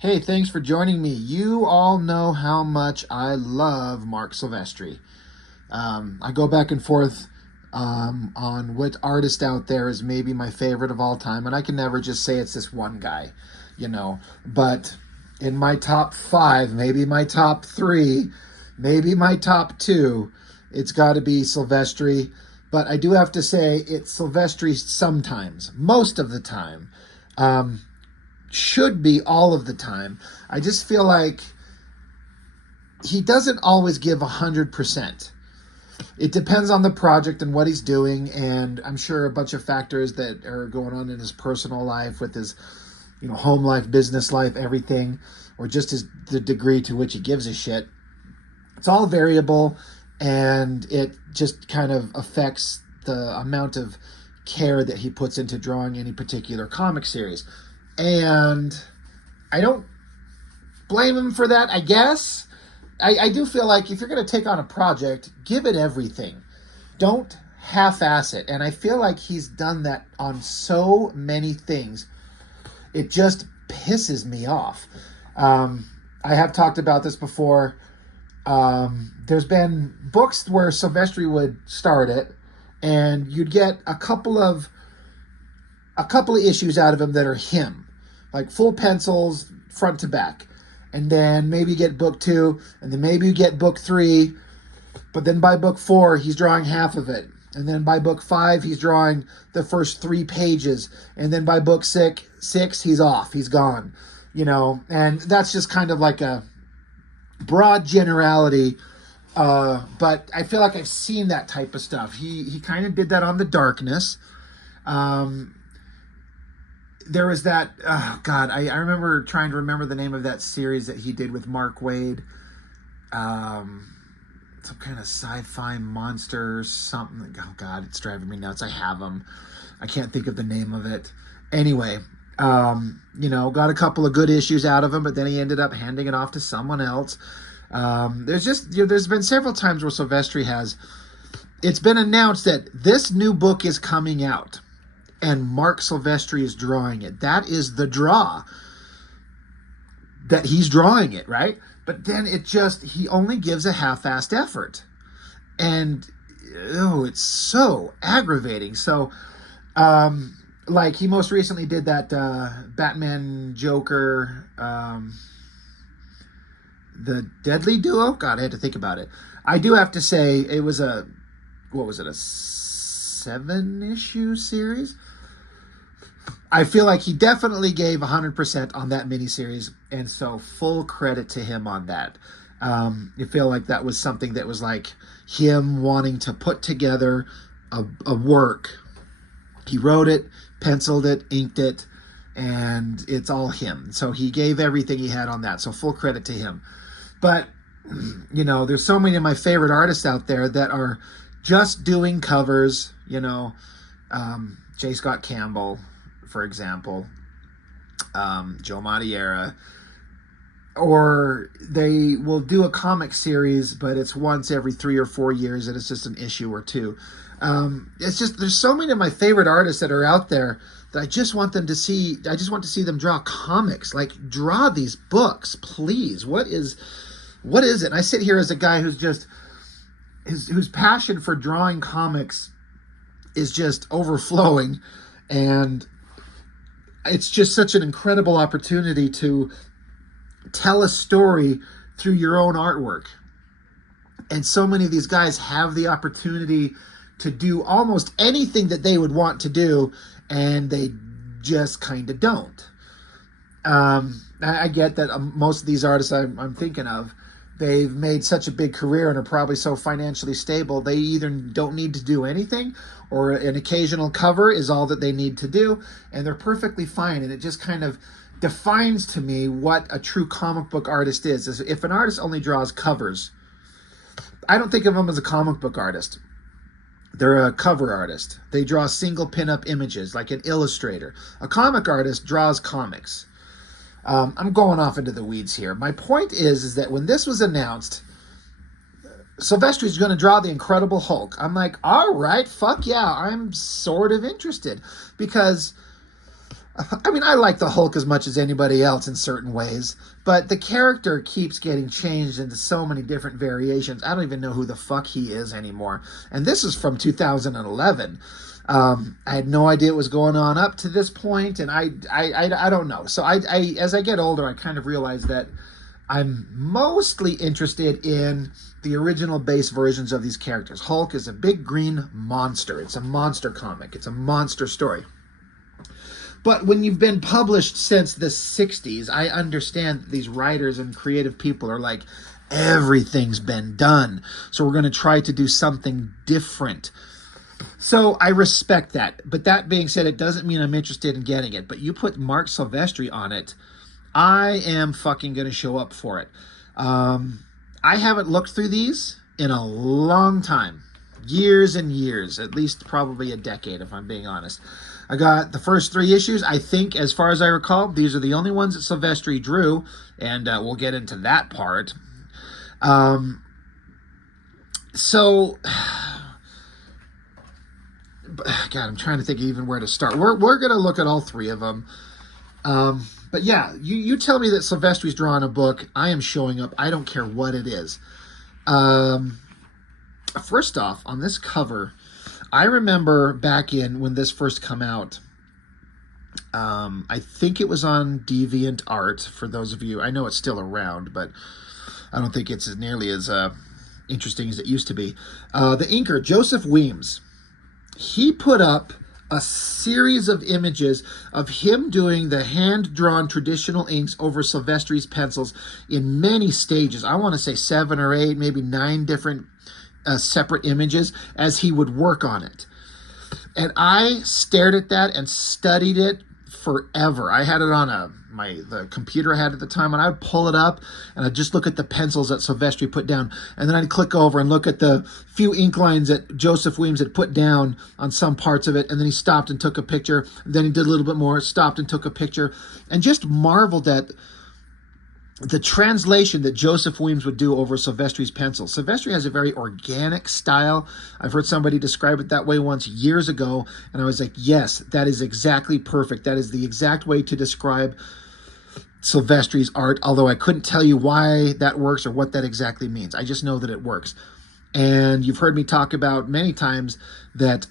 Hey, thanks for joining me. You all know how much I love Marc Silvestri. I go back and forth on what artist out there is maybe my favorite of all time, and I can never just say it's this one guy, But in my top five, maybe my top three, maybe my top two, it's got to be Silvestri. But I do have to say it's Silvestri sometimes, most of the time. Um, should be all of the time. I just feel like he doesn't always give 100%. It depends on the project and what he's doing, and I'm sure a bunch of factors that are going on in his personal life with his, home life, business life, everything, or just the degree to which he gives a shit. It's all variable, and it just kind of affects the amount of care that he puts into drawing any particular comic series. And I don't blame him for that, I guess. I do feel like if you're going to take on a project, give it everything. Don't half-ass it. And I feel like he's done that on so many things. It just pisses me off. I have talked about this before. There's been books where Silvestri would start it, and you'd get a couple of issues out of him that are him, like full pencils, front to back. And then maybe you get book 2, and then maybe you get book 3, but then by book 4, he's drawing half of it. And then by book 5, he's drawing the first 3 pages. And then by book 6, he's off, he's gone. And that's just kind of like a broad generality. But I feel like I've seen that type of stuff. He kind of did that on The Darkness. There was that, oh God, I remember trying to remember the name of that series that he did with Mark Waid. Some kind of sci-fi monster, something. Oh God, it's driving me nuts. I have them. I can't think of the name of it. Anyway, got a couple of good issues out of him, but then he ended up handing it off to someone else. There's been several times where Silvestri it's been announced that this new book is coming out, and Marc Silvestri is drawing it. That is the draw, that he's drawing it, right? But then he only gives a half-assed effort. And, it's so aggravating. So, like he most recently did that Batman Joker, the Deadly Duo? God, I had to think about it. I do have to say, it was a 7-issue series? I feel like he definitely gave 100% on that miniseries, and so full credit to him on that. I feel like that was something that was like him wanting to put together a work. He wrote it, penciled it, inked it, and it's all him. So he gave everything he had on that, so full credit to him. But, there's so many of my favorite artists out there that are just doing covers, J. Scott Campbell, for example, Joe Madureira, or they will do a comic series, but it's once every 3 or 4 years, and it's just an issue or 2. There's so many of my favorite artists that are out there that I just want to see them draw comics. Like, draw these books, please. What is it? And I sit here as a guy whose passion for drawing comics is just overflowing, and it's just such an incredible opportunity to tell a story through your own artwork. And so many of these guys have the opportunity to do almost anything that they would want to do, and they just kind of don't. I get that most of these artists I'm thinking of, they've made such a big career and are probably so financially stable, they either don't need to do anything, or an occasional cover is all that they need to do, and they're perfectly fine. And it just kind of defines to me what a true comic book artist is. If an artist only draws covers, I don't think of them as a comic book artist. They're a cover artist. They draw single pinup images, like an illustrator. A comic artist draws comics. I'm going off into the weeds here. My point is that when this was announced, Silvestri's going to draw the Incredible Hulk. I'm like, all right, fuck yeah, I'm sort of interested. Because I mean, I like the Hulk as much as anybody else in certain ways, but the character keeps getting changed into so many different variations. I don't even know who the fuck he is anymore. And this is from 2011. I had no idea what was going on up to this point, and I don't know. So as I get older, I kind of realize that I'm mostly interested in the original base versions of these characters. Hulk is a big green monster. It's a monster comic. It's a monster story. But when you've been published since the 60s, I understand that these writers and creative people are like, everything's been done, so we're going to try to do something different. So I respect that. But that being said, it doesn't mean I'm interested in getting it. But you put Marc Silvestri on it, I am fucking going to show up for it. I haven't looked through these in a long time. Years and years. At least probably a decade, if I'm being honest. I got the first 3 issues. I think, as far as I recall, these are the only ones that Silvestri drew, and we'll get into that part. So, God, I'm trying to think even where to start. We're going to look at all 3 of them. But yeah, you tell me that Silvestri's drawing a book, I am showing up. I don't care what it is. First off, on this cover, I remember back in when this first come out, I think it was on DeviantArt, for those of you. I know it's still around, but I don't think it's as nearly as interesting as it used to be. The inker, Joseph Weems, he put up a series of images of him doing the hand-drawn traditional inks over Silvestri's pencils in many stages. I want to say 7 or 8, maybe 9 different separate images as he would work on it. And I stared at that and studied it forever. I had it on the computer I had at the time, and I'd pull it up and I'd just look at the pencils that Silvestri put down, and then I'd click over and look at the few ink lines that Joseph Weems had put down on some parts of it, and then he stopped and took a picture, then he did a little bit more, stopped and took a picture, and just marveled at the translation that Joseph Weems would do over Silvestri's pencils. Silvestri has a very organic style. I've heard somebody describe it that way once years ago, and I was like, yes, that is exactly perfect. That is the exact way to describe Silvestri's art, although I couldn't tell you why that works or what that exactly means. I just know that it works. And you've heard me talk about many times that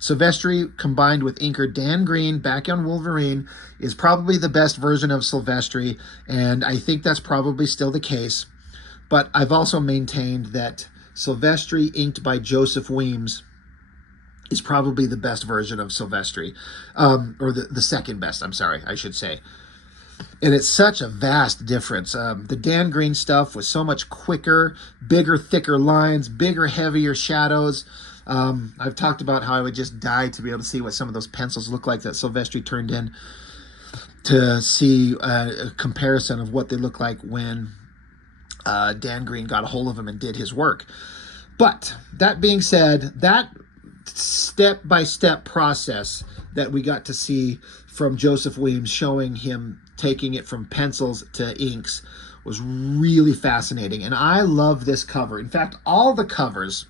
Silvestri combined with inker Dan Green back on Wolverine is probably the best version of Silvestri, and I think that's probably still the case. But I've also maintained that Silvestri inked by Joseph Weems is probably the best version of Silvestri, or the second best, I'm sorry, I should say. And it's such a vast difference. The Dan Green stuff was so much quicker, bigger, thicker lines, bigger, heavier shadows. I've talked about how I would just die to be able to see what some of those pencils look like that Silvestri turned in, to see a comparison of what they look like when Dan Green got a hold of them and did his work. But that being said, that step-by-step process that we got to see from Joseph Weems, showing him taking it from pencils to inks, was really fascinating. And I love this cover. In fact, all the covers,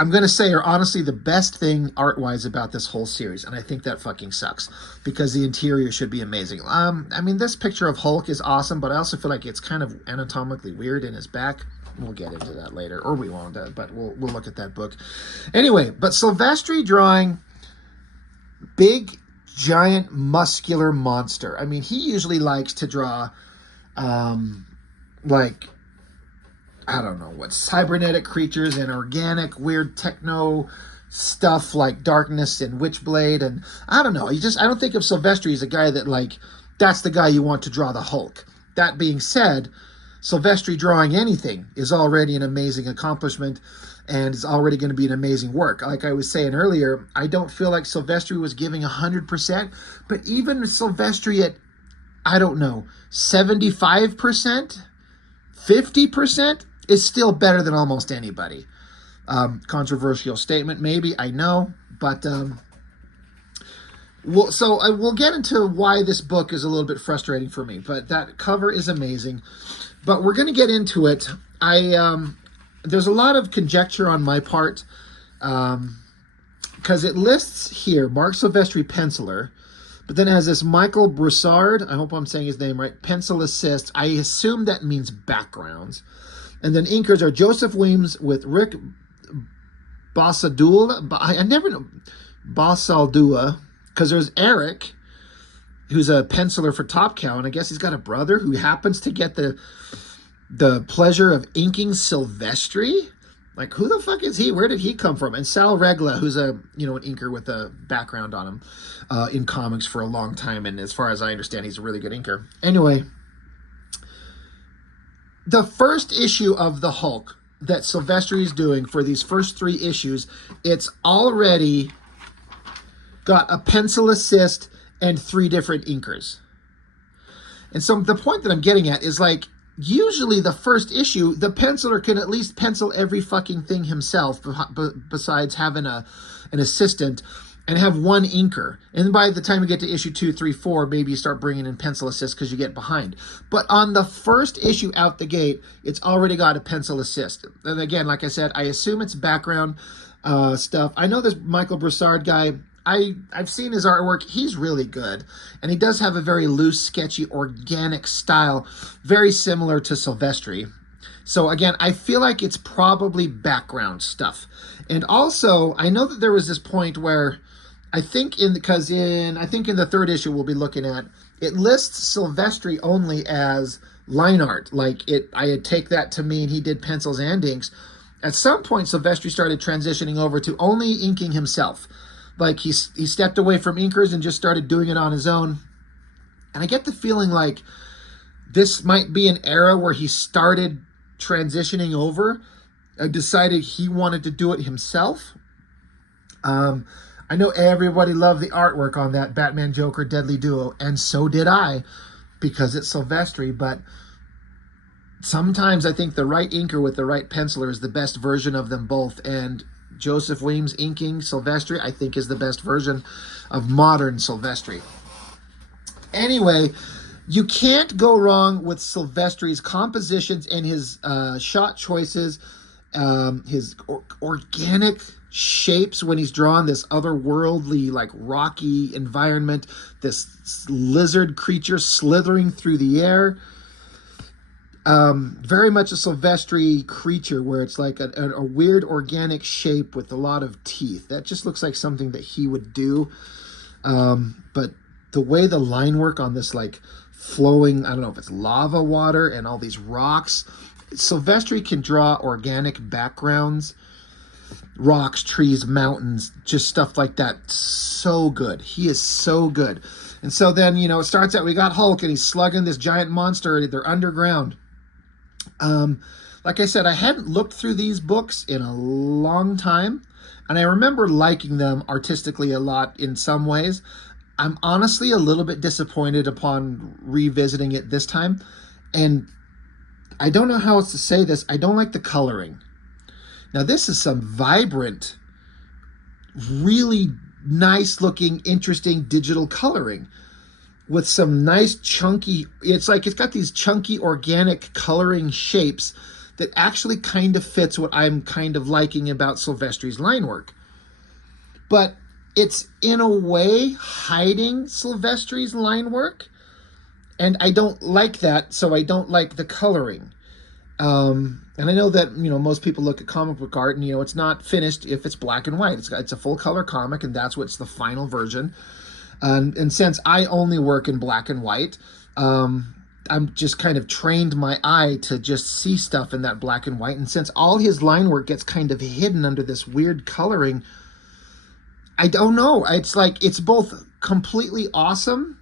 I'm going to say, are honestly the best thing art-wise about this whole series. And I think that fucking sucks, because the interior should be amazing. I mean, this picture of Hulk is awesome, but I also feel like it's kind of anatomically weird in his back. We'll get into that later, or we won't, but we'll look at that book. Anyway, but Silvestri drawing big, giant, muscular monster. I mean, he usually likes to draw, like, I don't know what, cybernetic creatures and organic, weird techno stuff like Darkness and Witchblade, and I don't know. I don't think of Silvestri as a guy that, like, that's the guy you want to draw the Hulk. That being said, Silvestri drawing anything is already an amazing accomplishment, and it's already going to be an amazing work. Like I was saying earlier, I don't feel like Silvestri was giving 100%, but even Silvestri at, I don't know, 75%, 50% is still better than almost anybody. Controversial statement, maybe, I know, but we'll get into why this book is a little bit frustrating for me, but that cover is amazing. But we're going to get into it. There's a lot of conjecture on my part, because it lists here Marc Silvestri, penciler, But then it has this Michael Broussard, I hope I'm saying his name right, pencil assist. I assume that means backgrounds. And then inkers are Joseph Weems with Rick Bassadula. I never know. Basaldua. Because there's Eric, who's a penciler for Top Cow, and I guess he's got a brother who happens to get the pleasure of inking Silvestri. Like, who the fuck is he? Where did he come from? And Sal Regla, who's an inker with a background on him in comics for a long time, and as far as I understand, he's a really good inker. Anyway, the first issue of the Hulk that Silvestri is doing for these first 3 issues, it's already got a pencil assist and 3 different inkers. And so the point that I'm getting at is, like, usually the first issue, the penciler can at least pencil every fucking thing himself besides having an assistant, and have 1 inker. And by the time you get to issue 2, 3, 4, maybe you start bringing in pencil assist because you get behind. But on the first issue out the gate, it's already got a pencil assist. And again, like I said, I assume it's background stuff. I know this Michael Broussard guy. I've seen his artwork. He's really good. And he does have a very loose, sketchy, organic style, very similar to Silvestri. So again, I feel like it's probably background stuff. And also, I know that there was this point where I think in the 3rd issue we'll be looking at, it lists Silvestri only as line art. Like, I take that to mean he did pencils and inks. At some point, Silvestri started transitioning over to only inking himself. Like, he stepped away from inkers and just started doing it on his own. And I get the feeling like this might be an era where he started transitioning over, decided he wanted to do it himself. I know everybody loved the artwork on that Batman Joker Deadly Duo, and so did I, because it's Silvestri. But sometimes I think the right inker with the right penciler is the best version of them both. And Joseph Weems inking Silvestri, I think, is the best version of modern Silvestri. Anyway, you can't go wrong with Silvestri's compositions and his shot choices, his organic shapes when he's drawn this otherworldly, like, rocky environment, this lizard creature slithering through the air. Very much a Silvestri creature where it's like a weird organic shape with a lot of teeth. That just looks like something that he would do. But the way the line work on this, like, flowing, I don't know if it's lava water and all these rocks. Silvestri can draw organic backgrounds, rocks, trees, mountains, just stuff like that. So good. He is so good. And so then, it starts out, we got Hulk and he's slugging this giant monster. They're underground. Like I said, I hadn't looked through these books in a long time, and I remember liking them artistically a lot in some ways. I'm honestly a little bit disappointed upon revisiting it this time, and I don't know how else to say this. I don't like the coloring. Now, this is some vibrant, really nice looking, interesting digital coloring with some nice chunky, it's got these chunky organic coloring shapes that actually kind of fits what I'm kind of liking about Silvestri's line work. But it's in a way hiding Silvestri's line work, and I don't like that, so I don't like the coloring. And I know that, most people look at comic book art and, it's not finished if it's black and white. It's a full color comic, and that's what's the final version. And since I only work in black and white, I'm just kind of trained my eye to just see stuff in that black and white. And since all his line work gets kind of hidden under this weird coloring, I don't know. It's like, it's both completely awesome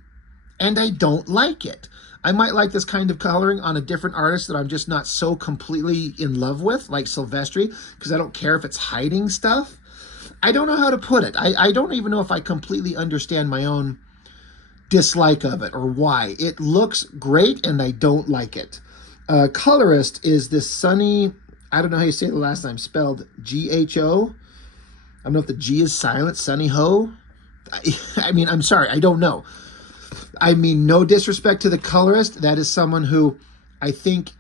and I don't like it. I might like this kind of coloring on a different artist that I'm just not so completely in love with, like Silvestri, because I don't care if it's hiding stuff. I don't know how to put it. I don't even know if I completely understand my own dislike of it or why. It looks great and I don't like it. Colorist is this Sunny, I don't know how you say the last name, spelled G-H-O. I don't know if the G is silent, Sunny Ho. I mean, I'm sorry, I don't know. I mean, no disrespect to the colorist. That is someone who I think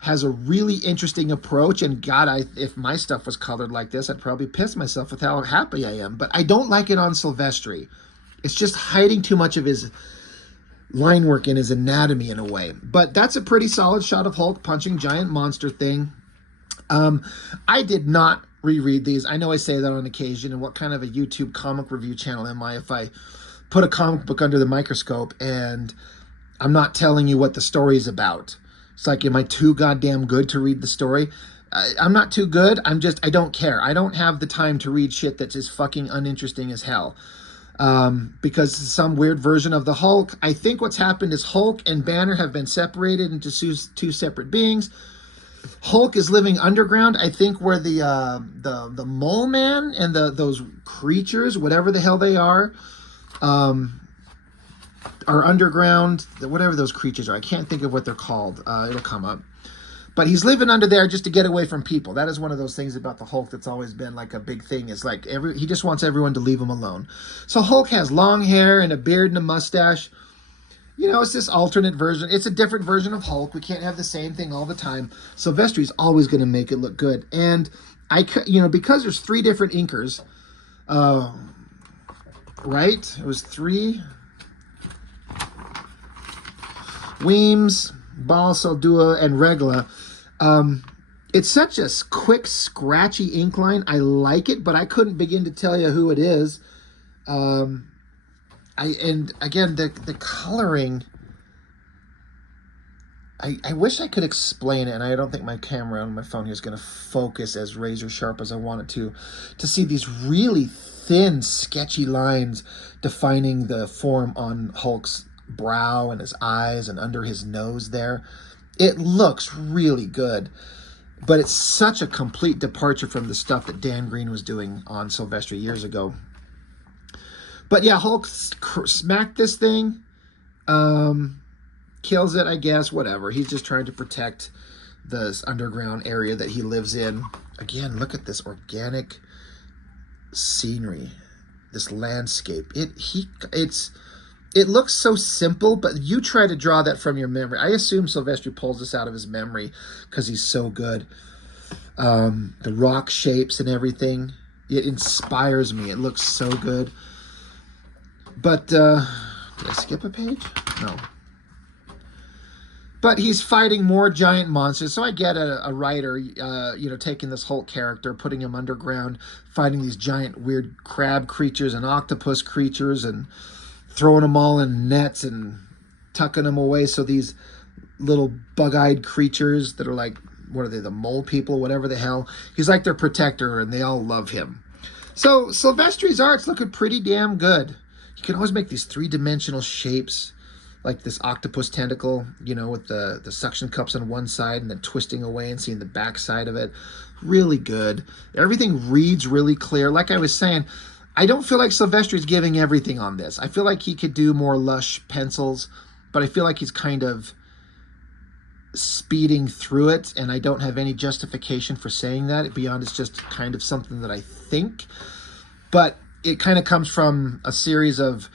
has a really interesting approach. And God, if my stuff was colored like this, I'd probably piss myself with how happy I am. But I don't like it on Silvestri. It's just hiding too much of his line work and his anatomy in a way. But that's a pretty solid shot of Hulk punching giant monster thing. I did not reread these. I know I say that on occasion, and what kind of a YouTube comic review channel am I if I put a comic book under the microscope and I'm not telling you what the story is about? It's like, am I too goddamn good to read the story? I'm not too good. I don't care. I don't have the time to read shit that's as fucking uninteresting as hell. Because some weird version of the Hulk. I think what's happened is Hulk and Banner have been separated into two separate beings. Hulk is living underground, I think, where the Mole Man and those creatures, whatever the hell they are underground. Whatever those creatures are, I can't think of what they're called. It'll come up. But he's living under there just to get away from people. That is one of those things about the Hulk that's always been like a big thing. Is like he just wants everyone to leave him alone. So Hulk has long hair and a beard and a mustache. You know, it's this alternate version. It's a different version of Hulk. We can't have the same thing all the time. Silvestri's always going to make it look good. And because there's 3 different inkers, right? It was 3. Weems, Balsaldua, and Regla. It's such a quick, scratchy ink line. I like it, but I couldn't begin to tell you who it is. And again, the coloring, I wish I could explain it, and I don't think my camera on my phone here is going to focus as razor sharp as I want it to see these really thin, sketchy lines defining the form on Hulk's brow and his eyes and under his nose there. It looks really good, but it's such a complete departure from the stuff that Dan Green was doing on Silvestri years ago. But yeah, Hulk smacked this thing, kills it, I guess, whatever. He's just trying to protect this underground area that he lives in. Again, look at this organic scenery, this landscape. It looks so simple, but you try to draw that from your memory. I assume Silvestri pulls this out of his memory because he's so good. The rock shapes and everything, it inspires me. It looks so good. But, did I skip a page? No. But he's fighting more giant monsters. So I get a writer, taking this Hulk character, putting him underground, fighting these giant weird crab creatures and octopus creatures and throwing them all in nets and tucking them away. So these little bug-eyed creatures that are like, what are they, the mole people, whatever the hell. He's like their protector, and they all love him. So Silvestri's art's looking pretty damn good. You can always make these 3-dimensional shapes, like this octopus tentacle, with the suction cups on one side and then twisting away and seeing the back side of it. Really good. Everything reads really clear. Like I was saying, I don't feel like Silvestri's giving everything on this. I feel like he could do more lush pencils, but I feel like he's kind of speeding through it, and I don't have any justification for saying that beyond it's just kind of something that I think. But it kind of comes from a series of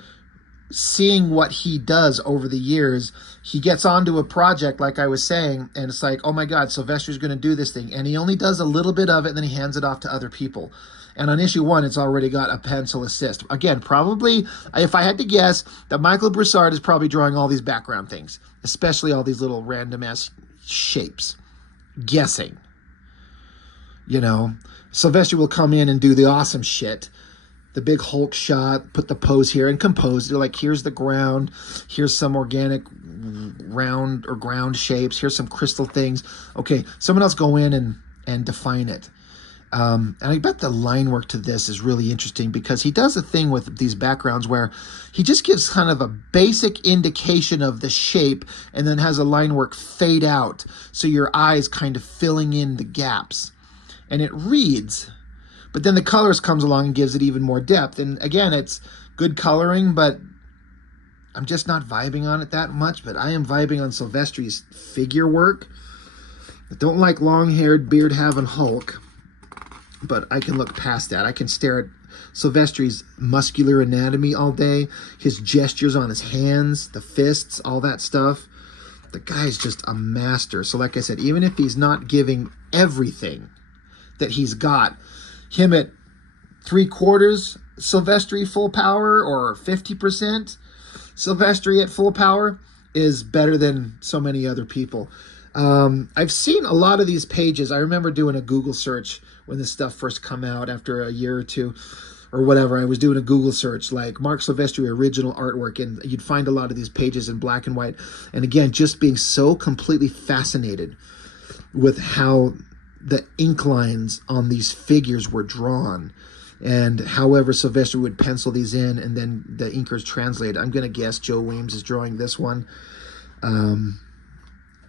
seeing what he does over the years. He gets onto a project, like I was saying, and it's like, oh my God, Silvestri's going to do this thing. And he only does a little bit of it, and then he hands it off to other people. And on issue 1, it's already got a pencil assist. Again, probably, if I had to guess, that Michael Broussard is probably drawing all these background things, especially all these little random-ass shapes. Guessing. Silvestri will come in and do the awesome shit. The big Hulk shot, put the pose here and compose it. Like, here's the ground. Here's some organic round or ground shapes. Here's some crystal things. Okay, someone else go in and define it. And I bet the line work to this is really interesting because he does a thing with these backgrounds where he just gives kind of a basic indication of the shape and then has a line work fade out. So your eyes kind of filling in the gaps. And it reads, but then the colors comes along and gives it even more depth. And again, it's good coloring, but I'm just not vibing on it that much. But I am vibing on Silvestri's figure work. I don't like long-haired, beard-having Hulk, but I can look past that. I can stare at Silvestri's muscular anatomy all day, his gestures on his hands, the fists, all that stuff. The guy's just a master. So like I said, even if he's not giving everything that he's got, him at 3/4 Silvestri full power or 50% Silvestri at full power is better than so many other people. I've seen a lot of these pages. I remember doing a Google search when this stuff first come out after a year or two or whatever. I was doing a Google search like Marc Silvestri original artwork, and you'd find a lot of these pages in black and white. And again, just being so completely fascinated with how the ink lines on these figures were drawn, and however Silvestri would pencil these in and then the inkers translate. I'm going to guess Joe Weems is drawing this one.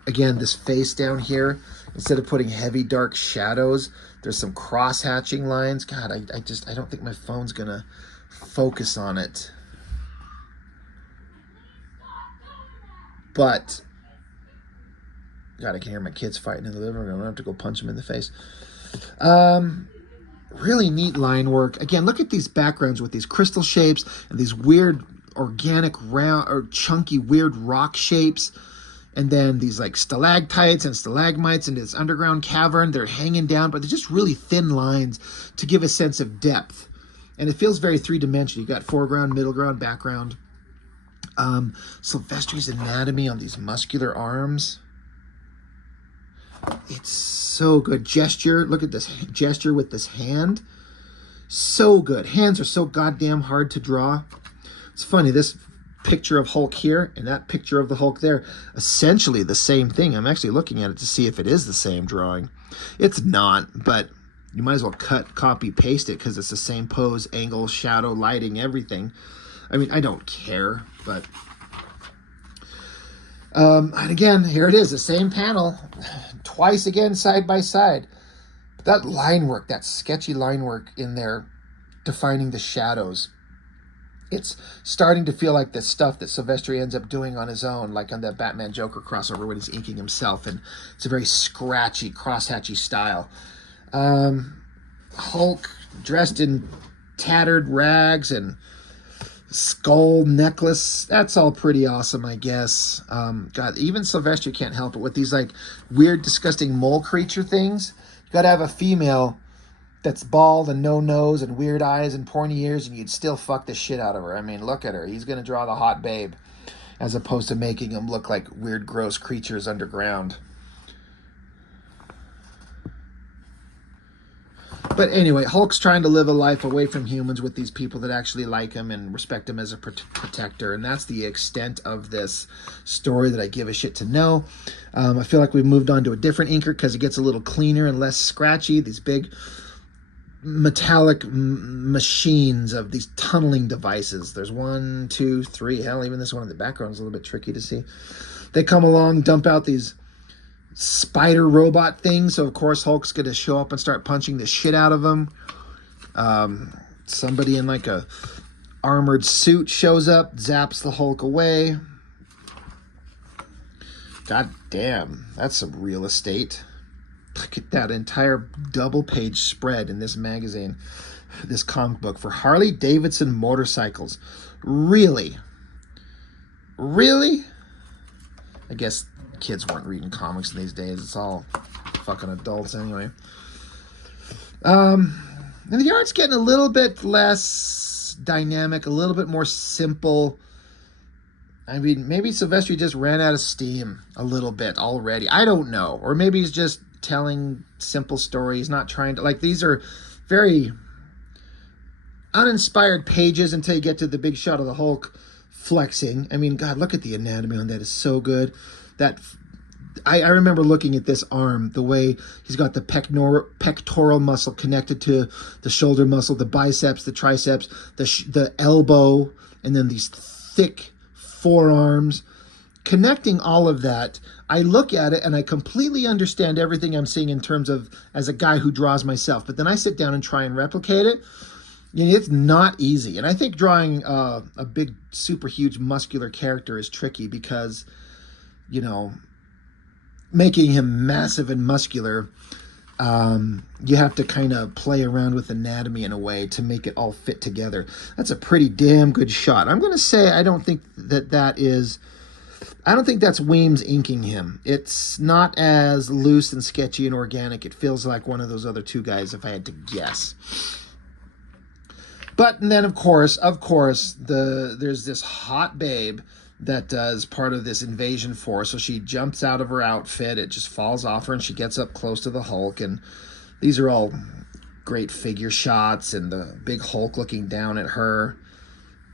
Again, this face down here, instead of putting heavy dark shadows, there's some cross-hatching lines. God, I don't think my phone's going to focus on it. But, God, I can hear my kids fighting in the living room. I'm going to have to go punch them in the face. Really neat line work. Again, look at these backgrounds with these crystal shapes and these weird organic round or chunky weird rock shapes, and then these like stalactites and stalagmites in this underground cavern. They're hanging down, but they're just really thin lines to give a sense of depth, and it feels very three-dimensional. You got foreground, middle ground, background. Silvestri's anatomy on these muscular arms, it's so good. Gesture, look at this gesture with this hand. So good. Hands are so goddamn hard to draw. It's funny, this picture of Hulk here and that picture of the Hulk there, essentially the same thing. I'm actually looking at it to see if it is the same drawing. It's not, but you might as well cut, copy, paste it because it's the same pose, angle, shadow, lighting, everything. I mean, I don't care, but... and again, here it is, the same panel, twice again, side by side. That line work, that sketchy line work in there, defining the shadows. It's starting to feel like the stuff that Silvestri ends up doing on his own, like on that Batman Joker crossover when he's inking himself, and it's a very scratchy, crosshatchy style. Hulk dressed in tattered rags and skull necklace, that's all pretty awesome, I guess. God, even Silvestri can't help it with these like weird, disgusting mole creature things. You gotta have a female that's bald and no nose and weird eyes and pointy ears, and you'd still fuck the shit out of her. I mean, look at her. He's gonna draw the hot babe, as opposed to making them look like weird, gross creatures underground. But anyway, Hulk's trying to live a life away from humans with these people that actually like him and respect him as a protector. And that's the extent of this story that I give a shit to know. I feel like we've moved on to a different inker because it gets a little cleaner and less scratchy. These big metallic machines of these tunneling devices. There's 1, 2, 3. Hell, even this one in the background is a little bit tricky to see. They come along, dump out these spider robot thing, so of course Hulk's gonna show up and start punching the shit out of him. Somebody in like a armored suit shows up, zaps the Hulk away. God damn, that's some real estate. Look at that entire double page spread in this magazine, this comic book for Harley Davidson motorcycles. Really? I guess kids weren't reading comics in these days. It's all fucking adults anyway. And the art's getting a little bit less dynamic, a little bit more simple. I mean, maybe Silvestri just ran out of steam a little bit already. I don't know. Or maybe he's just telling simple stories, not trying to... Like, these are very uninspired pages until you get to the big shot of the Hulk flexing. I mean, God, look at the anatomy on that. It's so good. That I remember looking at this arm, the way he's got the pectoral muscle connected to the shoulder muscle, the biceps, the triceps, the elbow, and then these thick forearms. Connecting all of that, I look at it and I completely understand everything I'm seeing in terms of as a guy who draws myself. But then I sit down and try and replicate it. You know, it's not easy. And I think drawing a big, super huge muscular character is tricky because, you know, making him massive and muscular, you have to kind of play around with anatomy in a way to make it all fit together. That's a pretty damn good shot. I'm going to say I don't think that's Weems inking him. It's not as loose and sketchy and organic. It feels like one of those other two guys if I had to guess. But and then, of course, there's this hot babe that is part of this invasion force. So she jumps out of her outfit. It just falls off her, and she gets up close to the Hulk. And these are all great figure shots, and the big Hulk looking down at her.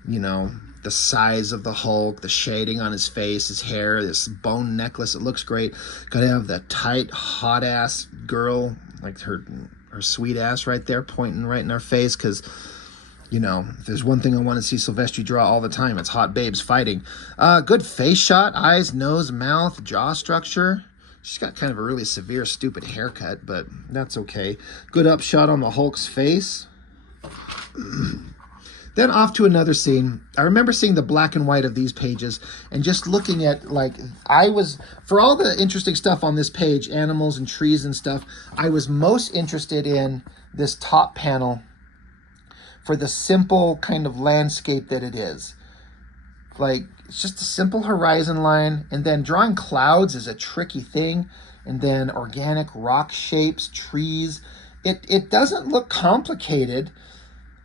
You know, the size of the Hulk, the shading on his face, his hair, this bone necklace. It looks great. Got to have that tight, hot ass girl, like her sweet ass right there, pointing right in our face, because. You know, if there's one thing I want to see Silvestri draw all the time, it's hot babes fighting. Good face shot, eyes, nose, mouth, jaw structure. She's got kind of a really severe, stupid haircut, but that's okay. Good upshot on the Hulk's face. Then off to another scene. I remember seeing the black and white of these pages and just looking at, like, for all the interesting stuff on this page, animals and trees and stuff, I was most interested in this top panel for the simple kind of landscape that it is. Like, it's just a simple horizon line, and then drawing clouds is a tricky thing, and then organic rock shapes, trees. It doesn't look complicated,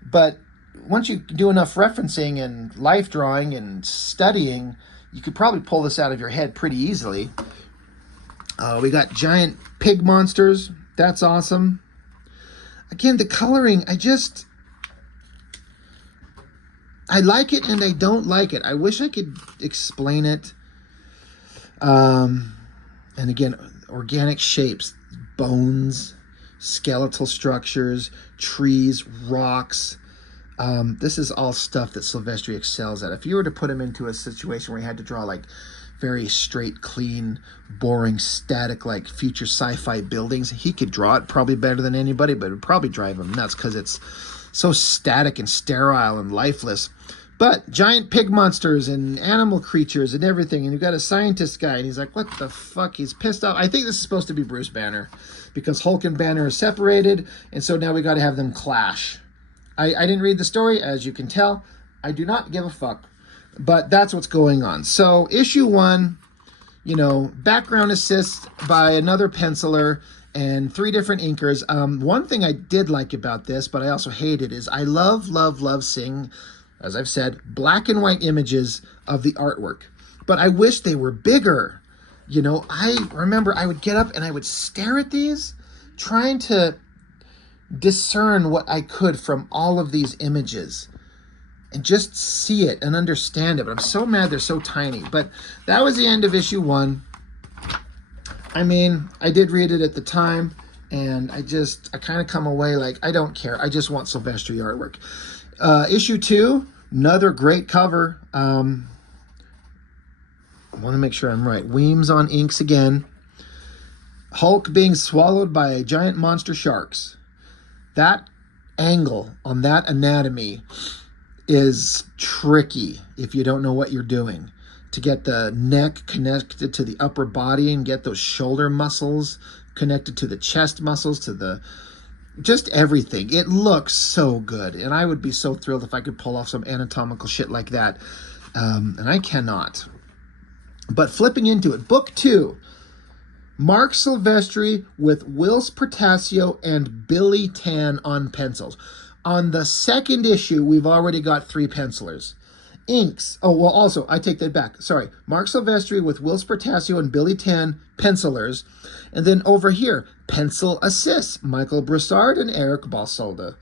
but once you do enough referencing and life drawing and studying, you could probably pull this out of your head pretty easily. We got giant pig monsters. That's awesome. Again, the coloring, I like it and I don't like it. I wish I could explain it. And again, organic shapes, bones, skeletal structures, trees, rocks. This is all stuff that Silvestri excels at. If you were to put him into a situation where he had to draw like very straight, clean, boring, static, like future sci-fi buildings, he could draw it probably better than anybody, but it would probably drive him nuts because it's so static and sterile and lifeless. But giant pig monsters and animal creatures and everything. And you've got a scientist guy, and he's like, what the fuck? He's pissed off. I think this is supposed to be Bruce Banner because Hulk and Banner are separated, and so now we got to have them clash. I didn't read the story, as you can tell. I do not give a fuck. But that's what's going on. So issue 1, you know, background assist by another penciler and 3 different inkers. One thing I did like about this, but I also hated, is I love seeing, as I've said, black and white images of the artwork. But I wish they were bigger. You know, I remember I would get up and I would stare at these, trying to discern what I could from all of these images and just see it and understand it. But I'm so mad they're so tiny. But that was the end of issue 1. I mean, I did read it at the time, and I kind of come away like, I don't care. I just want Silvestri artwork. Issue 2, another great cover. I want to make sure I'm right. Weems on inks again. Hulk being swallowed by giant monster sharks. That angle on that anatomy is tricky if you don't know what you're doing. To get the neck connected to the upper body and get those shoulder muscles connected to the chest muscles, to the just everything. It looks so good, and I would be so thrilled if I could pull off some anatomical shit like that, and I cannot. But flipping into it, book 2, Marc Silvestri with Whilce Portacio and Billy Tan on pencils. On the second issue, we've already got 3 pencilers. Inks. Oh, well, also, I take that back. Sorry. Marc Silvestri with Whilce Portacio and Billy Tan, pencilers. And then over here, pencil assists, Michael Broussard and Eric Balsadua.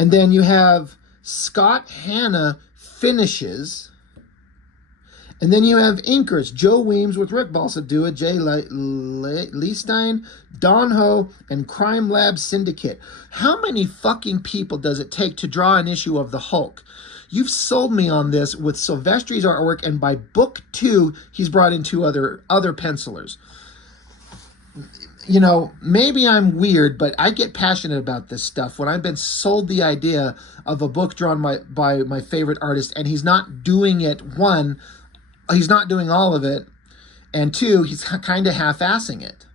And then you have Scott Hanna finishes. And then you have inkers, Joe Weems with Rick Balsadua, Jay Leestein, Don Ho, and Crime Lab Syndicate. How many fucking people does it take to draw an issue of the Hulk? You've sold me on this with Silvestri's artwork, and by book 2, he's brought in 2 other pencilers. You know, maybe I'm weird, but I get passionate about this stuff when I've been sold the idea of a book drawn by my favorite artist, and he's not doing it, 1, he's not doing all of it, and 2, he's kind of half-assing it.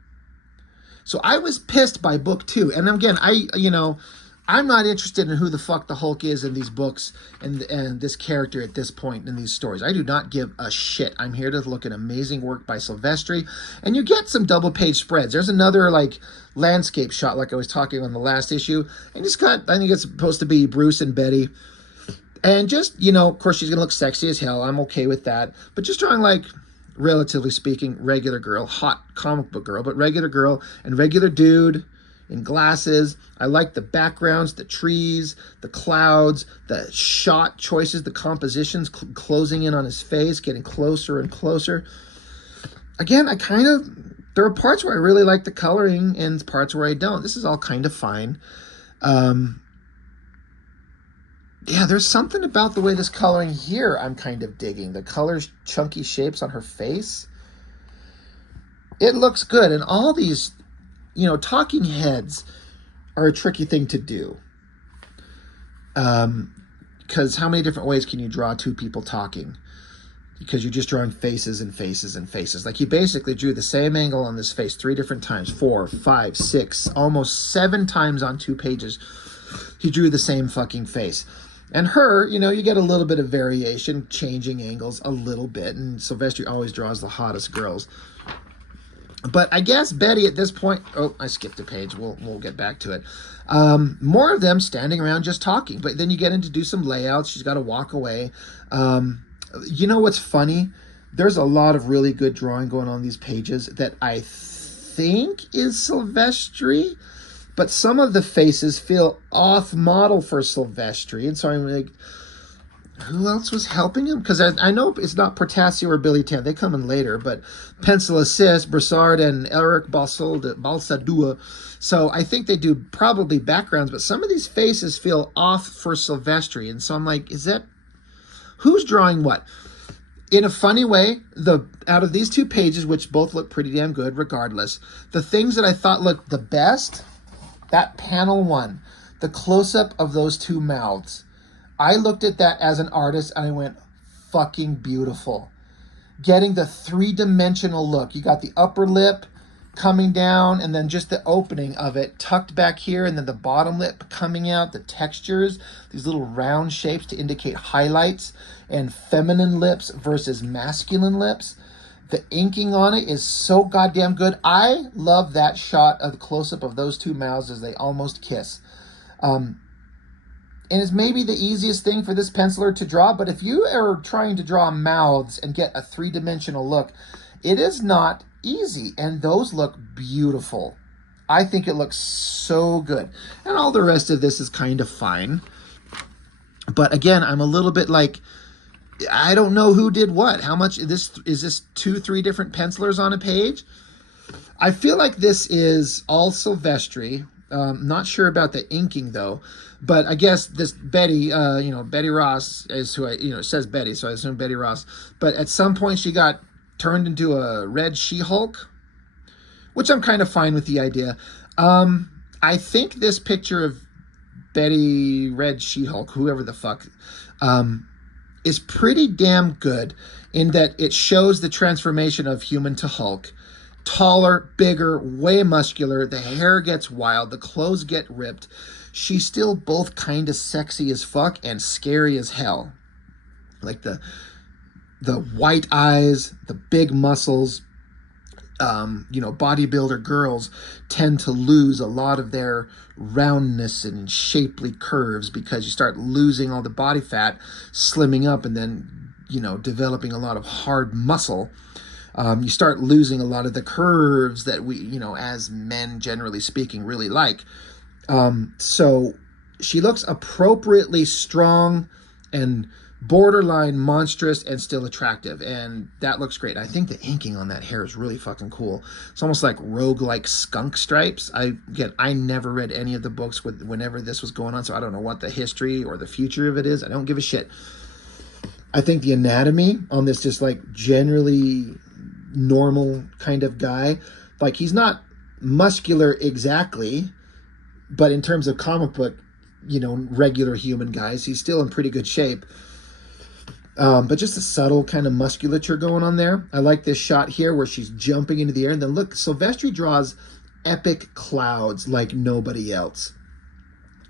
So I was pissed by book 2. And again, I I'm not interested in who the fuck the Hulk is in these books and this character at this point in these stories. I do not give a shit. I'm here to look at amazing work by Silvestri, and you get some double page spreads. There's another like landscape shot, like I was talking on the last issue, and it's got, I think it's supposed to be Bruce and Betty, and just, you know, of course she's gonna look sexy as hell. I'm okay with that, but just drawing like, relatively speaking, regular girl, hot comic book girl, but regular girl and regular dude in glasses. I like the backgrounds, the trees, the clouds, the shot choices, the compositions closing in on his face, getting closer and closer. Again, there are parts where I really like the coloring and parts where I don't. This is all kind of fine. Yeah, there's something about the way this coloring here I'm kind of digging. The colors, chunky shapes on her face. It looks good. And all these, you know, talking heads are a tricky thing to do. Because how many different ways can you draw two people talking? Because you're just drawing faces and faces and faces. Like, he basically drew the same angle on this face 3 different times, 4, 5, 6, almost 7 times on 2 pages. He drew the same fucking face. And her, you know, you get a little bit of variation, changing angles a little bit. And Silvestri always draws the hottest girls. But I guess Betty at this point, oh, I skipped a page. We'll get back to it. More of them standing around just talking. But then you get in to do some layouts. She's got to walk away. You know what's funny? There's a lot of really good drawing going on these pages that I think is Silvestri. But some of the faces feel off model for Silvestri. And so I'm like, who else was helping him? Because I know it's not Portasio or Billy Tan. They come in later. But pencil assist, Broussard and Eric Balsadua. So I think they do probably backgrounds. But some of these faces feel off for Silvestri. And so I'm like, who's drawing what? In a funny way, out of these 2 pages, which both look pretty damn good regardless, the things that I thought looked the best, that panel 1, the close-up of those 2 mouths, I looked at that as an artist and I went, fucking beautiful. Getting the 3-dimensional look. You got the upper lip coming down and then just the opening of it tucked back here, and then the bottom lip coming out, the textures, these little round shapes to indicate highlights, and feminine lips versus masculine lips. The inking on it is so goddamn good. I love that shot of the close-up of those 2 mouths as they almost kiss. And it's maybe the easiest thing for this penciler to draw, but if you are trying to draw mouths and get a 3-dimensional look, it is not easy, and those look beautiful. I think it looks so good. And all the rest of this is kind of fine. But again, I'm a little bit like, I don't know who did what. How much is this 2-3 different pencilers on a page? I feel like this is all Silvestri. Not sure about the inking though, but I guess this Betty, Betty Ross is who it says Betty, so I assume Betty Ross. But at some point she got turned into a red She-Hulk, which I'm kind of fine with the idea. I think this picture of Betty Red She-Hulk, whoever the fuck, is pretty damn good in that it shows the transformation of human to Hulk. Taller, bigger, way muscular. The hair gets wild. The clothes get ripped. She's still both kind of sexy as fuck and scary as hell. Like the white eyes, the big muscles. Bodybuilder girls tend to lose a lot of their roundness and shapely curves because you start losing all the body fat, slimming up, and then, developing a lot of hard muscle. You start losing a lot of the curves that we, as men, generally speaking, really like. So she looks appropriately strong and borderline monstrous and still attractive, and that looks great. I think the inking on that hair is really fucking cool. It's almost like roguelike skunk stripes. I never read any of the books whenever this was going on, so I don't know what the history or the future of it is. I don't give a shit. I think the anatomy on this just like generally normal kind of guy, like he's not muscular exactly, but in terms of comic book, regular human guys, he's still in pretty good shape. But just a subtle kind of musculature going on there. I like this shot here where she's jumping into the air. And then look, Silvestri draws epic clouds like nobody else.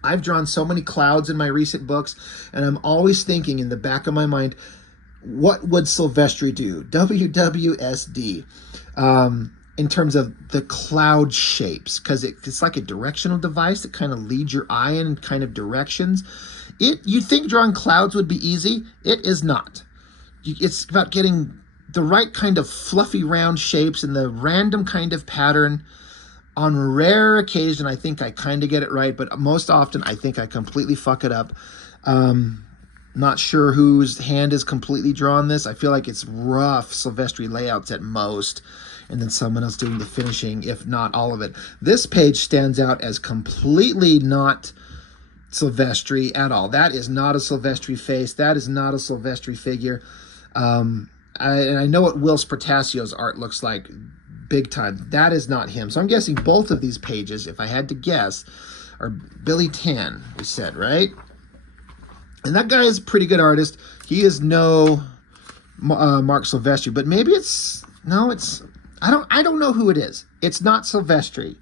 I've drawn so many clouds in my recent books, and I'm always thinking in the back of my mind, what would Silvestri do? WWSD. In terms of the cloud shapes, because it's like a directional device that kind of leads your eye in kind of directions. You'd think drawing clouds would be easy. It is not. It's about getting the right kind of fluffy round shapes and the random kind of pattern. On rare occasion, I think I kind of get it right, but most often I think I completely fuck it up. Not sure whose hand is completely drawn this. I feel like it's rough Silvestri layouts at most, and then someone else doing the finishing, if not all of it. This page stands out as completely not Silvestri at all. That is not a Silvestri face. That is not a Silvestri figure. And I know what Whilce Portacio's art looks like big time. That is not him. So I'm guessing both of these pages, if I had to guess, are Billy Tan, we said, right? And that guy is a pretty good artist. He is no Marc Silvestri, but maybe it's, no, it's, I don't know who it is. It's not Silvestri.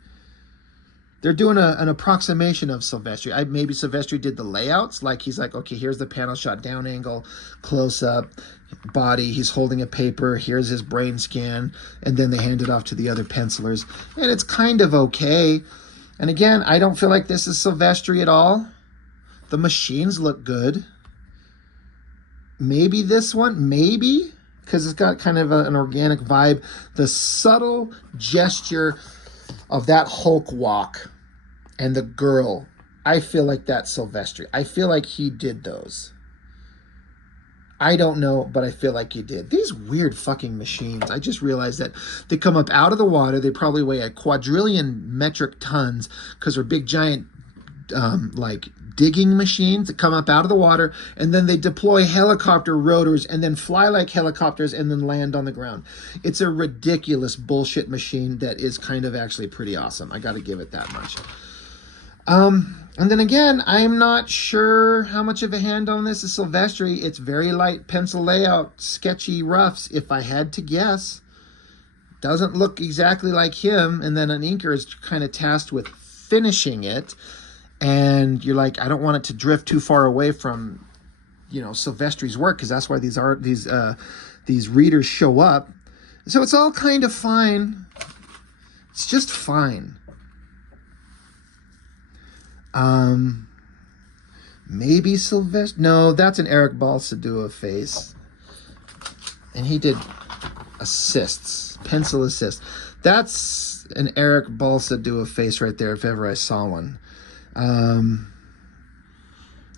They're doing an approximation of Silvestri. Maybe Silvestri did the layouts. Like he's like, okay, here's the panel shot, down angle, close up, body. He's holding a paper. Here's his brain scan. And then they hand it off to the other pencilers. And it's kind of okay. And again, I don't feel like this is Silvestri at all. The machines look good. Maybe this one, maybe, because it's got kind of an organic vibe. The subtle gesture of that Hulk walk and the girl, I feel like that's Silvestri. I feel like he did those. I don't know, but I feel like he did. These weird fucking machines, I just realized that they come up out of the water. They probably weigh a quadrillion metric tons because they're big, giant, like digging machines that come up out of the water, and then they deploy helicopter rotors and then fly like helicopters and then land on the ground. It's a ridiculous bullshit machine that is kind of actually pretty awesome. I got to give it that much. And then again, I'm not sure how much of a hand on this is Silvestri. It's very light pencil layout, sketchy roughs, if I had to guess. Doesn't look exactly like him, and then an inker is kind of tasked with finishing it. And you're like, I don't want it to drift too far away from, you know, Silvestri's work, because that's why these readers show up. So it's all kind of fine. It's just fine. Maybe Silvestri. No, that's an Eric Balsadua face, and he did assists, pencil assists. That's an Eric Balsadua face right there, if ever I saw one. And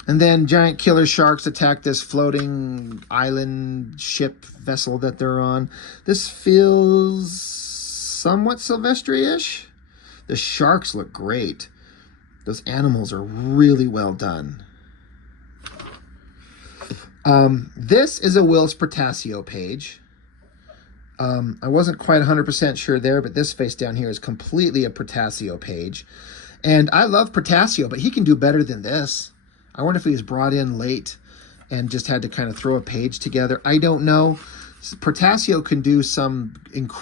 then giant killer sharks attack this floating island ship vessel that they're on. This feels somewhat Silvestri-ish. The sharks look great. Those animals are really well done. This is a Whilce Portacio page. I wasn't quite 100% sure there, but this face down here is completely a Portacio page. And I love Portacio, but he can do better than this. I wonder if he was brought in late and just had to kind of throw a page together. I don't know. Portacio can do some...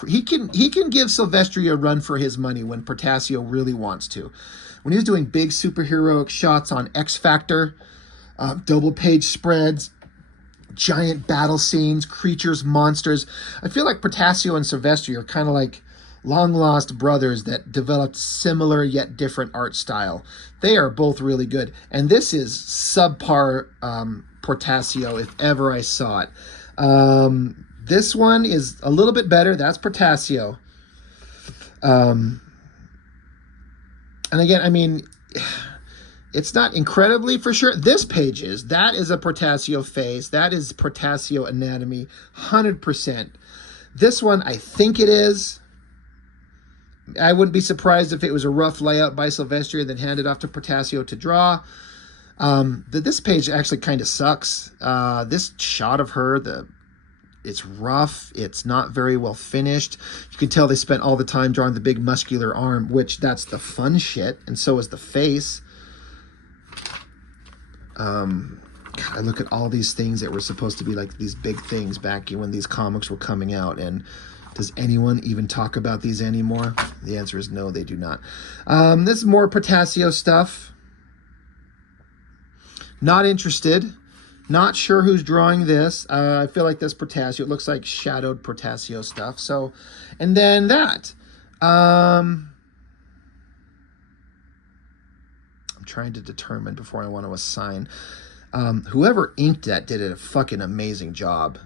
He can give Silvestri a run for his money when Portacio really wants to. When he was doing big superheroic shots on X Factor, double page spreads, giant battle scenes, creatures, monsters, I feel like Portacio and Silvestri are kind of like long-lost brothers that developed similar yet different art style. They are both really good. And this is subpar Portacio, if ever I saw it. This one is a little bit better. That's Portacio. And again, I mean, it's not incredibly for sure. This page is. That is a Portacio face. That is Portacio anatomy, 100%. This one, I think it is. I wouldn't be surprised if it was a rough layout by Silvestri and then handed off to Portacio to draw. This page actually kind of sucks. This shot of her, it's rough. It's not very well finished. You can tell they spent all the time drawing the big muscular arm, which that's the fun shit, and so is the face. God, I look at all these things that were supposed to be like these big things back when these comics were coming out, and does anyone even talk about these anymore? The answer is no, they do not. This is more Portacio stuff. Not interested. Not sure who's drawing this. I feel like this Protasio. It looks like shadowed Protasio stuff. So, and then that. I'm trying to determine before I want to assign. Whoever inked that did a fucking amazing job.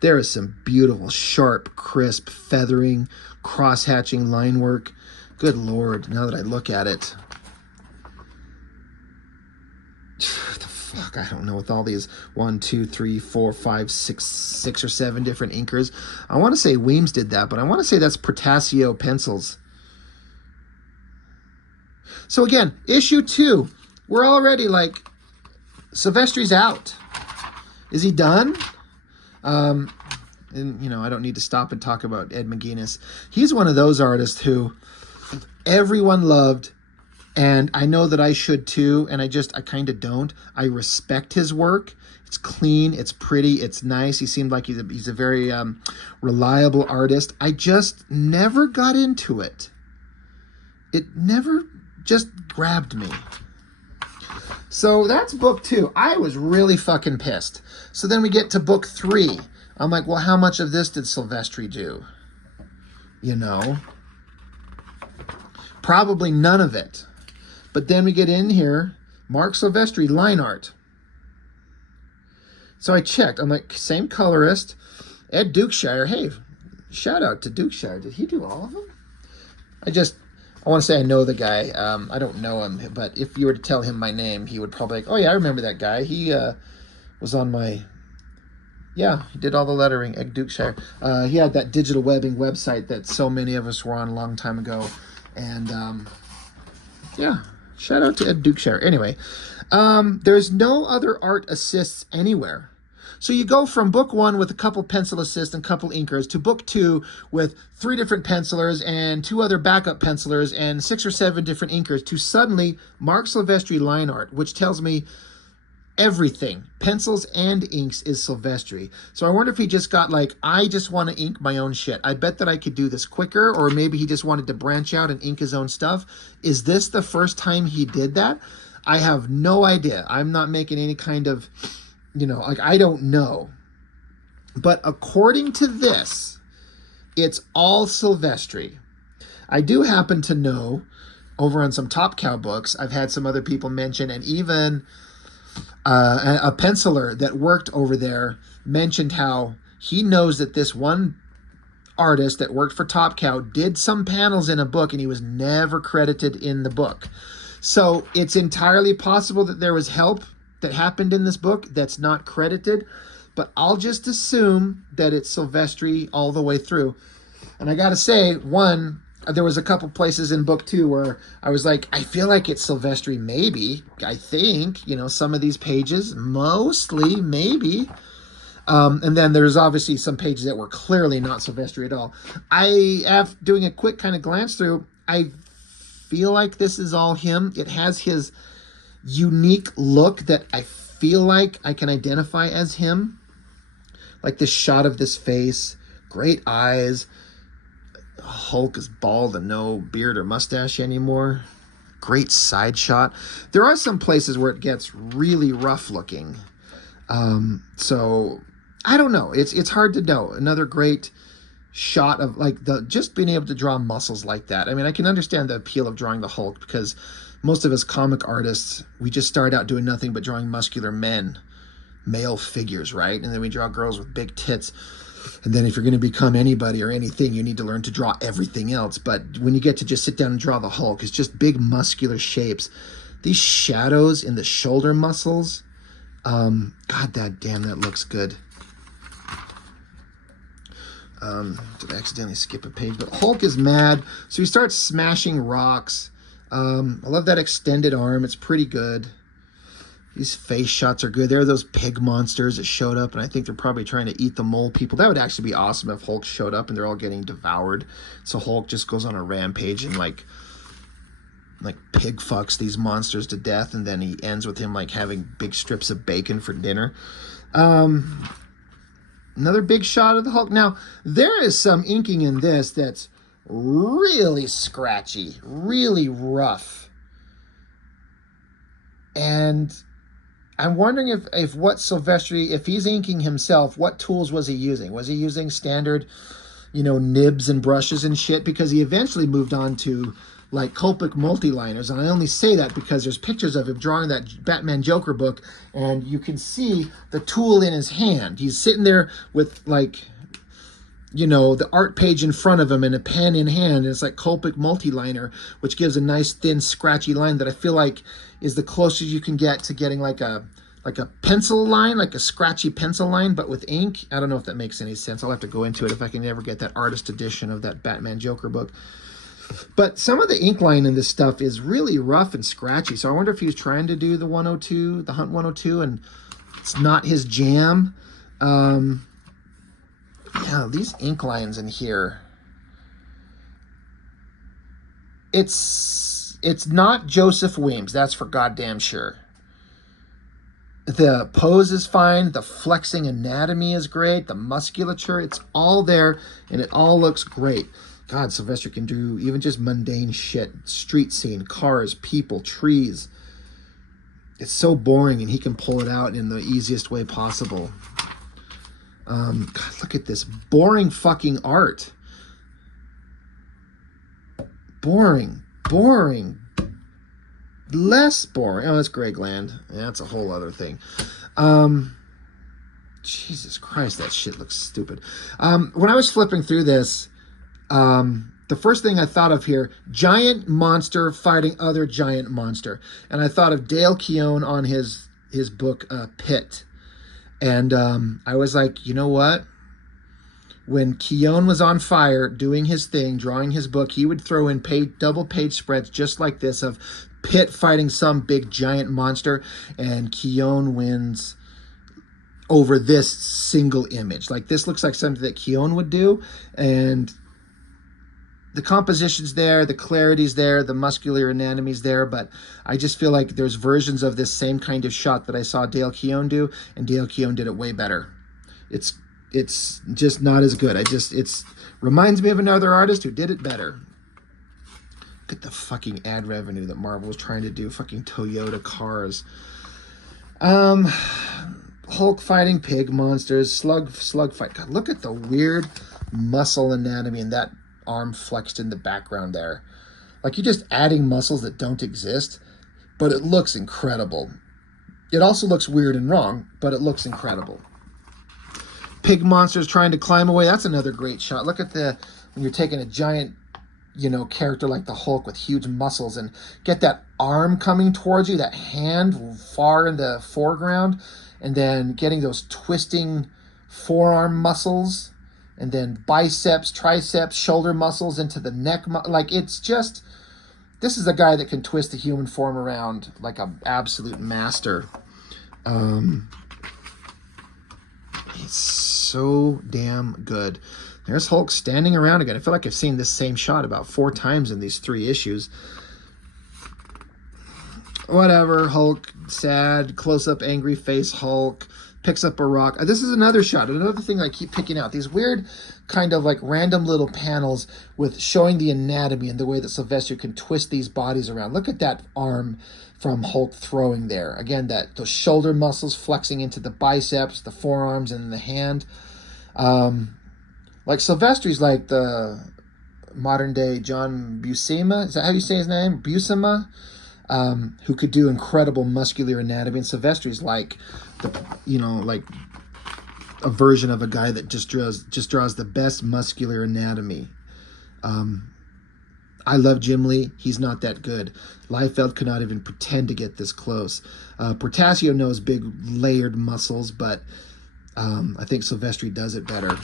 There is some beautiful, sharp, crisp feathering, cross-hatching line work. Good Lord, now that I look at it. The fuck, I don't know, with all these 1, 2, 3, 4, 5, 6 or 7 different inkers. I want to say Weems did that, but I want to say that's Protasio pencils. So again, issue 2. We're already like, Silvestri's out. Is he done? And, you know, I don't need to stop and talk about Ed McGuinness. He's one of those artists who everyone loved, and I know that I should too, and I kind of don't. I respect his work. It's clean, it's pretty, it's nice. He seemed like he's a very reliable artist. I just never got into it. It never just grabbed me. So that's book 2. I was really fucking pissed. So then we get to book 3. I'm like, well, how much of this did Silvestri do? You know? Probably none of it. But then we get in here, Marc Silvestri, line art. So I checked. I'm like, same colorist. Ed Dukeshire. Hey, shout out to Dukeshire. Did he do all of them? I want to say I know the guy. I don't know him, but if you were to tell him my name, he would probably like, oh yeah, I remember that guy. He was on my, yeah, he did all the lettering, Ed Dukeshire. He had that digital webbing website that so many of us were on a long time ago. And yeah, shout out to Ed Dukeshire. Anyway, there's no other art assists anywhere. So you go from book 1 with a couple pencil assists and a couple inkers to book 2 with 3 different pencilers and 2 other backup pencilers and 6 or 7 different inkers to suddenly Marc Silvestri line art, which tells me everything, pencils and inks, is Silvestri. So I wonder if he just got like, I just want to ink my own shit. I bet that I could do this quicker, or maybe he just wanted to branch out and ink his own stuff. Is this the first time he did that? I have no idea. I'm not making any kind of, you know, like, I don't know. But according to this, it's all Silvestri. I do happen to know, over on some Top Cow books, I've had some other people mention, and even a penciler that worked over there mentioned how he knows that this one artist that worked for Top Cow did some panels in a book, and he was never credited in the book. So it's entirely possible that there was help that happened in this book that's not credited, but I'll just assume that it's Silvestri all the way through. And I gotta say, one, there was a couple places in book 2 where I was like, I feel like it's Silvestri, maybe. I think, you know, some of these pages, mostly, maybe. And then there's obviously some pages that were clearly not Silvestri at all. After doing a quick kind of glance through, I feel like this is all him. It has his unique look that I feel like I can identify as him. Like this shot of this face, great eyes. Hulk is bald and no beard or mustache anymore. Great side shot. There are some places where it gets really rough looking. So I don't know. It's hard to know. Another great shot of like just being able to draw muscles like that. I mean, I can understand the appeal of drawing the Hulk because most of us comic artists, we just start out doing nothing but drawing muscular men, male figures, right? And then we draw girls with big tits. And then if you're going to become anybody or anything, you need to learn to draw everything else. But when you get to just sit down and draw the Hulk, it's just big muscular shapes. These shadows in the shoulder muscles, God, that looks good. Did I accidentally skip a page? But Hulk is mad, so he starts smashing rocks. I love that extended arm. It's pretty good. These face shots are good. There are those pig monsters that showed up, and I think they're probably trying to eat the mole people. That would actually be awesome if Hulk showed up and they're all getting devoured. So Hulk just goes on a rampage and like pig fucks these monsters to death, and then he ends with him like having big strips of bacon for dinner. Another big shot of the Hulk. Now, there is some inking in this that's really scratchy, really rough. And I'm wondering if what Silvestri, if he's inking himself, what tools was he using? Was he using standard, nibs and brushes and shit? Because he eventually moved on to like Copic multi-liners, and I only say that because there's pictures of him drawing that Batman Joker book, and you can see the tool in his hand. He's sitting there with like, the art page in front of him and a pen in hand, and it's like Copic multi-liner, which gives a nice thin scratchy line that I feel like is the closest you can get to getting like a pencil line, like a scratchy pencil line, but with ink. I don't know if that makes any sense. I'll have to go into it if I can ever get that artist edition of that Batman Joker book. But some of the ink line in this stuff is really rough and scratchy. So I wonder if he was trying to do the 102, the Hunt 102, and it's not his jam. Yeah, these ink lines in here. It's not Joseph Weems, that's for goddamn sure. The pose is fine. The flexing anatomy is great. The musculature, it's all there, and it all looks great. God, Silvestri can do even just mundane shit. Street scene, cars, people, trees. It's so boring, and he can pull it out in the easiest way possible. God, look at this boring fucking art. Boring. Less boring. Oh, that's Greg Land. Yeah, that's a whole other thing. Jesus Christ, that shit looks stupid. When I was flipping through this, the first thing I thought of here, giant monster fighting other giant monster. And I thought of Dale Keown on his book, Pit. And I was like, you know what? When Keown was on fire, doing his thing, drawing his book, he would throw in double page spreads just like this of Pit fighting some big giant monster, and Keown wins over this single image. Like, this looks like something that Keown would do, and the composition's there, the clarity's there, the muscular anatomy's there, but I just feel like there's versions of this same kind of shot that I saw Dale Keown do, and Dale Keown did it way better. It's just not as good. It reminds me of another artist who did it better. Look at the fucking ad revenue that Marvel was trying to do. Fucking Toyota cars. Hulk fighting pig monsters. Slug fight. God, look at the weird muscle anatomy and that arm flexed in the background there. Like, you're just adding muscles that don't exist, but it looks incredible. It also looks weird and wrong, but it looks incredible. Pig monsters trying to climb away. That's another great shot. Look at when you're taking a giant, character like the Hulk with huge muscles and get that arm coming towards you, that hand far in the foreground, and then getting those twisting forearm muscles, and then biceps, triceps, shoulder muscles into the neck. Like, it's just, this is a guy that can twist the human form around like an absolute master. It's so damn good. There's Hulk standing around again. I feel like I've seen this same shot about 4 times in these 3 issues. Whatever, Hulk, sad, close-up, angry face Hulk, picks up a rock. This is another shot, another thing I keep picking out. These weird kind of like random little panels with showing the anatomy and the way that Silvestri can twist these bodies around. Look at that arm from Hulk throwing there. Again, those shoulder muscles flexing into the biceps, the forearms, and the hand. Like, Silvestri's like the modern-day John Buscema. Is that how you say his name? Buscema? Who could do incredible muscular anatomy. And Silvestri's like like a version of a guy that just draws the best muscular anatomy. I love Jim Lee. He's not that good. Liefeld could not even pretend to get this close. Portasio knows big layered muscles, but I think Silvestri does it better.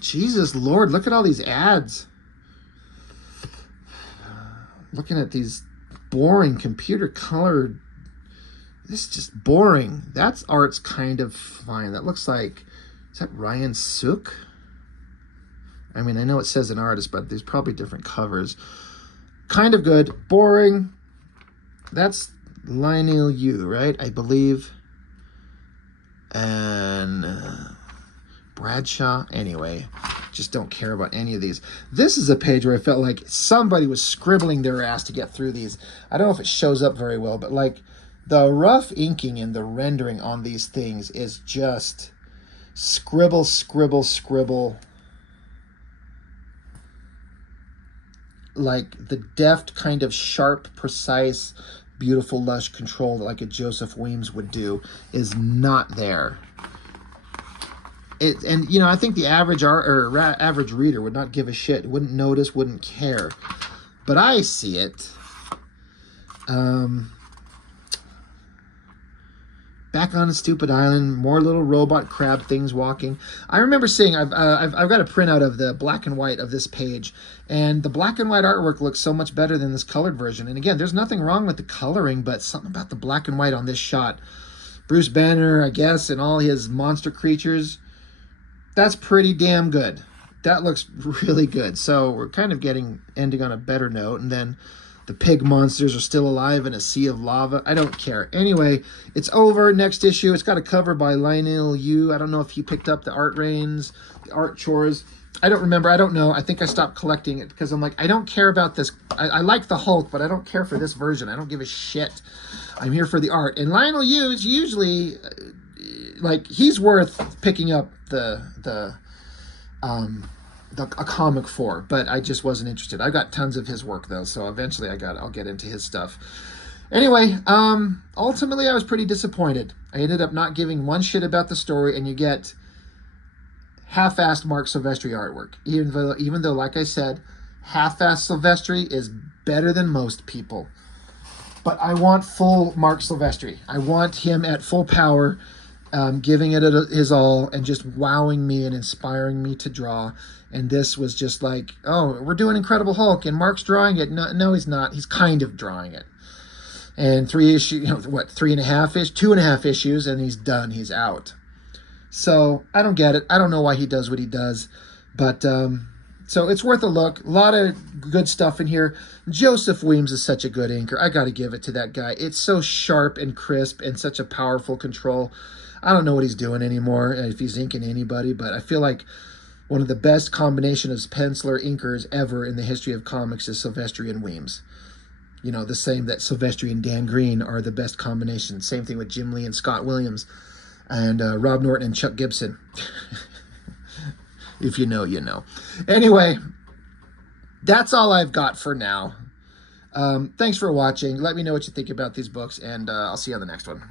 Jesus Lord, look at all these ads. Looking at these boring computer colored. This is just boring. That's art's kind of fine. That looks like, is that Ryan Sook? I mean, I know it says an artist, but there's probably different covers. Kind of good. Boring. That's Lionel Yu, right? I believe. And Bradshaw. Anyway, just don't care about any of these. This is a page where I felt like somebody was scribbling their ass to get through these. I don't know if it shows up very well, but like, The rough inking and the rendering on these things is just scribble, scribble, scribble. Like the deft, kind of sharp, precise, beautiful, lush control that like a Joseph Weems would do is not there. And you know, I think the average average reader would not give a shit, wouldn't notice, wouldn't care. But I see it. Back on a stupid island, more little robot crab things walking. I remember seeing, I've got a printout of the black and white of this page, and the black and white artwork looks so much better than this colored version. And again, there's nothing wrong with the coloring, but something about the black and white on this shot. Bruce Banner, I guess, and all his monster creatures, that's pretty damn good. That looks really good. So we're kind of ending on a better note, and then the pig monsters are still alive in a sea of lava. I don't care. Anyway, it's over. Next issue. It's got a cover by Lionel Yu. I don't know if he picked up the art reins, the art chores. I don't remember. I don't know. I think I stopped collecting it because I'm like, I don't care about this. I like the Hulk, but I don't care for this version. I don't give a shit. I'm here for the art. And Lionel Yu is usually, like, he's worth picking up a comic for, but I just wasn't interested. I got tons of his work though, so eventually I'll get into his stuff. Anyway, ultimately I was pretty disappointed. I ended up not giving one shit about the story, and you get half-assed Marc Silvestri artwork. Even though, like I said, half-assed Silvestri is better than most people. But I want full Marc Silvestri. I want him at full power, giving it his all and just wowing me and inspiring me to draw. And this was just like, oh, we're doing Incredible Hulk and Mark's drawing it. No, he's not. He's kind of drawing it. And 2.5 issues, and he's done. He's out. So I don't get it. I don't know why he does what he does. But so it's worth a look. A lot of good stuff in here. Joseph Weems is such a good inker. I got to give it to that guy. It's so sharp and crisp and such a powerful control. I don't know what he's doing anymore, if he's inking anybody, but I feel like one of the best combination of penciler inkers ever in the history of comics is Silvestri and Weems. You know, the same that Silvestri and Dan Green are the best combination. Same thing with Jim Lee and Scott Williams, and Rob Norton and Chuck Gibson. If you know, you know. Anyway, that's all I've got for now. Thanks for watching. Let me know what you think about these books, and I'll see you on the next one.